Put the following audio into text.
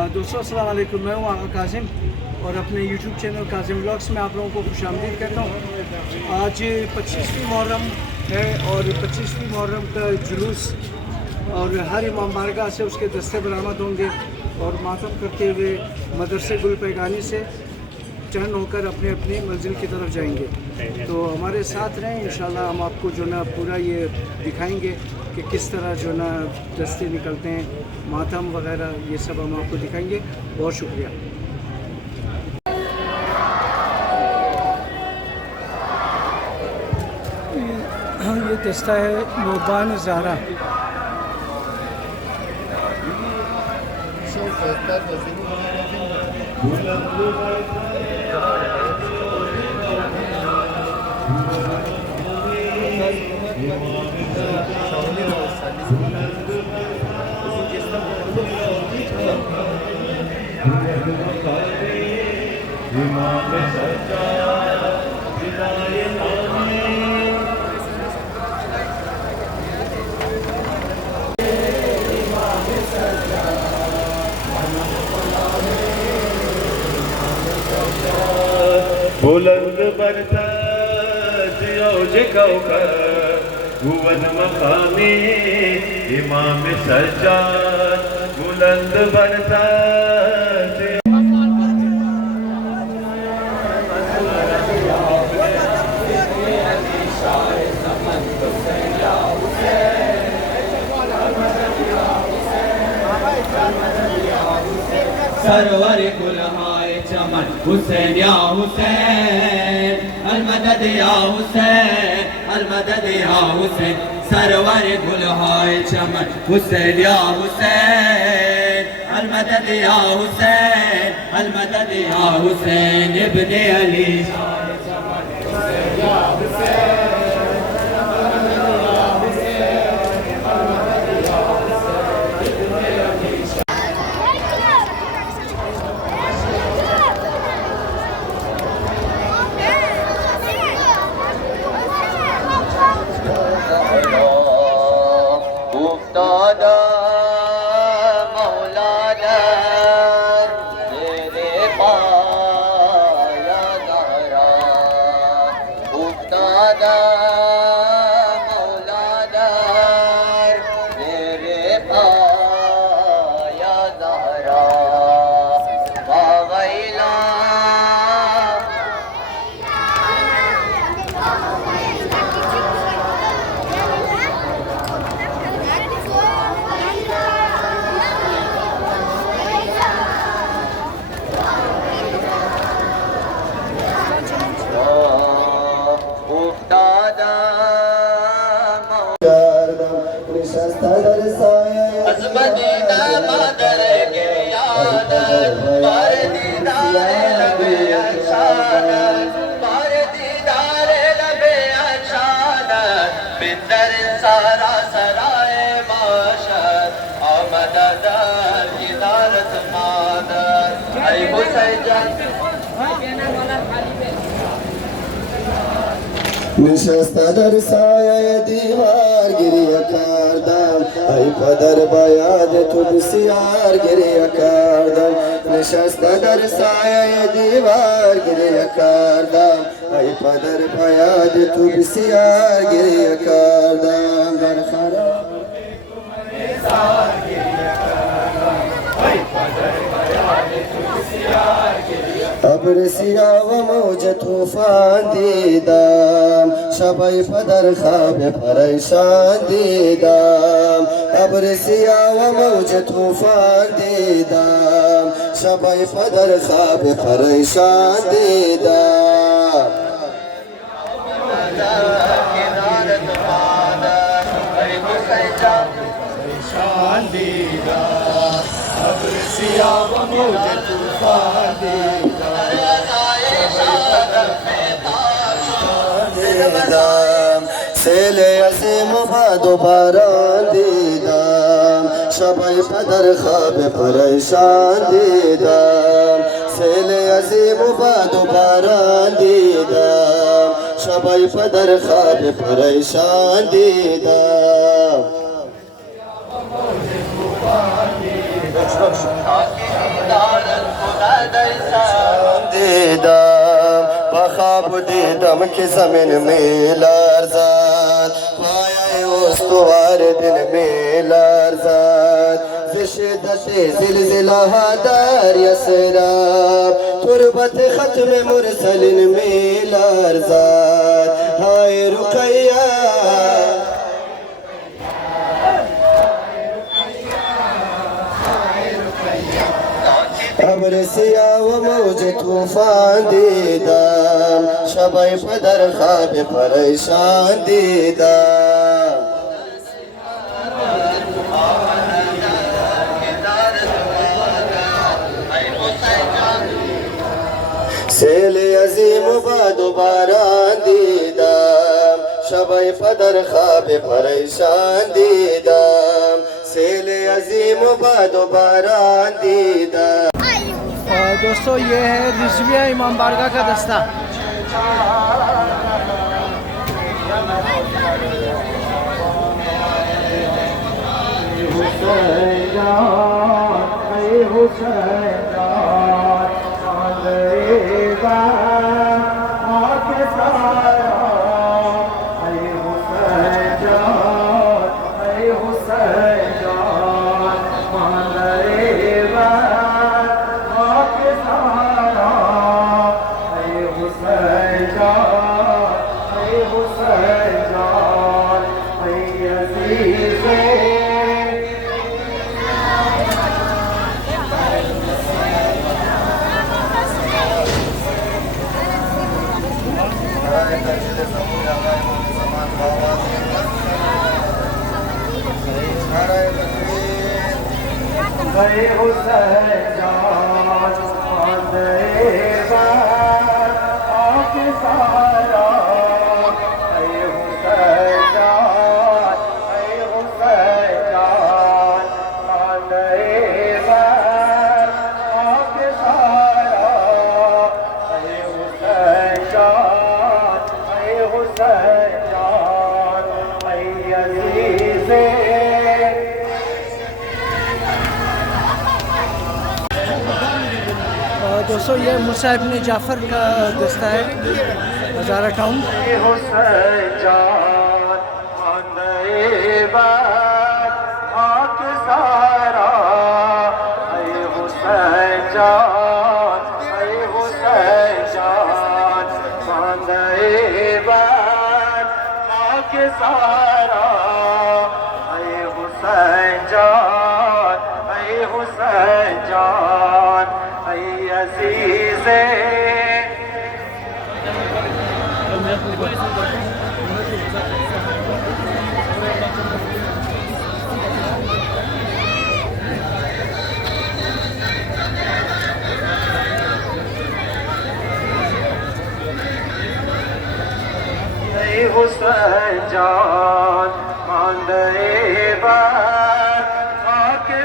दोस्तों अस्सलाम वालेकुम, मैं हूँ आगा काजिम और अपने यूट्यूब चैनल काजिम व्लॉग्स में आप लोगों को खुशामदीद कहता हूँ। आज 25वीं मुहर्रम है और 25वीं मुहर्रम का जुलूस और हर इमाम बारगाह से उसके दस्ते बरामद होंगे और मातम करते हुए मदरसे गुल पैगानी से चरण होकर अपने अपनी मंजिल की तरफ जाएंगे। तो हमारे साथ रहें, इंशाल्लाह हम आपको जो ना पूरा ये दिखाएंगे कि किस तरह जो ना दस्ते निकलते हैं, मातम वगैरह, ये सब हम आपको दिखाएंगे। बहुत शुक्रिया। ये दस्ता है नौबान ज़ारा। बुलंद बरताज औज कौकब हुवन मकामी इमाम सज्जाद। बुलंद बरताज सरवर कुलहाय चमन हुसैन या हुसैन, अलमदद या हुसैन, अलमदद या हुसैन। सरवर कुलहाय चमन हुसैन या हुसैन, अलमदद या हुसैन, अलमदद या हुसैन। इब्ने अली मदीना मादर गिरियान बार दीदार लबे अशान, बार दीदार लबे अशान। बिंदर सारा सराय माशर आमद दर इदारत मादर। आई हुसैन नशस्ता दर साया दीवार गिरिया कारदम, आई पदर बयाद तु बिसियार गिरिया कारदम। नशस्ता दर साया दीवार गिरिया कारदम, आई पदर बयाद तु बिसियार गिरिया कारदम। दर खरा अब्र सिया व मौज तूफान दीदाम, शबै पदर खाब परेशान दीदाम। अब्र सिया व मौज तूफान दीदाम, शबै पदर खाब परेशान दीदाम। सेले अज़ीम बादो बारान दीदाम, शबै पदर खाब परेशान दीदाम। सेले अज़ीम बादो बारान दीदाम, शबै पदर खाब परेशान दीदाम। دیدم با خواب دیدم که زمین می لرزد پایه استوار دل می لرزد ز شدت زلزله ها در یسرب تربت ختم مرسلین می لرزد های رقیه ابر سیاه و موج طوفان دیدم شبای پدر خواب پریشان دیدم سیل عظیم و باد و باران دیدم شبای پدر خواب پریشان دیدم سیل عظیم و باد و باران دیدم दोस्तों ये है रिजविया इमाम बारगाह का दस्ता। दोस्तों ये मूसा इब्न जाफ़र का दस्ता है हज़ारा टाउन। हुसैन जान मांदे बार आके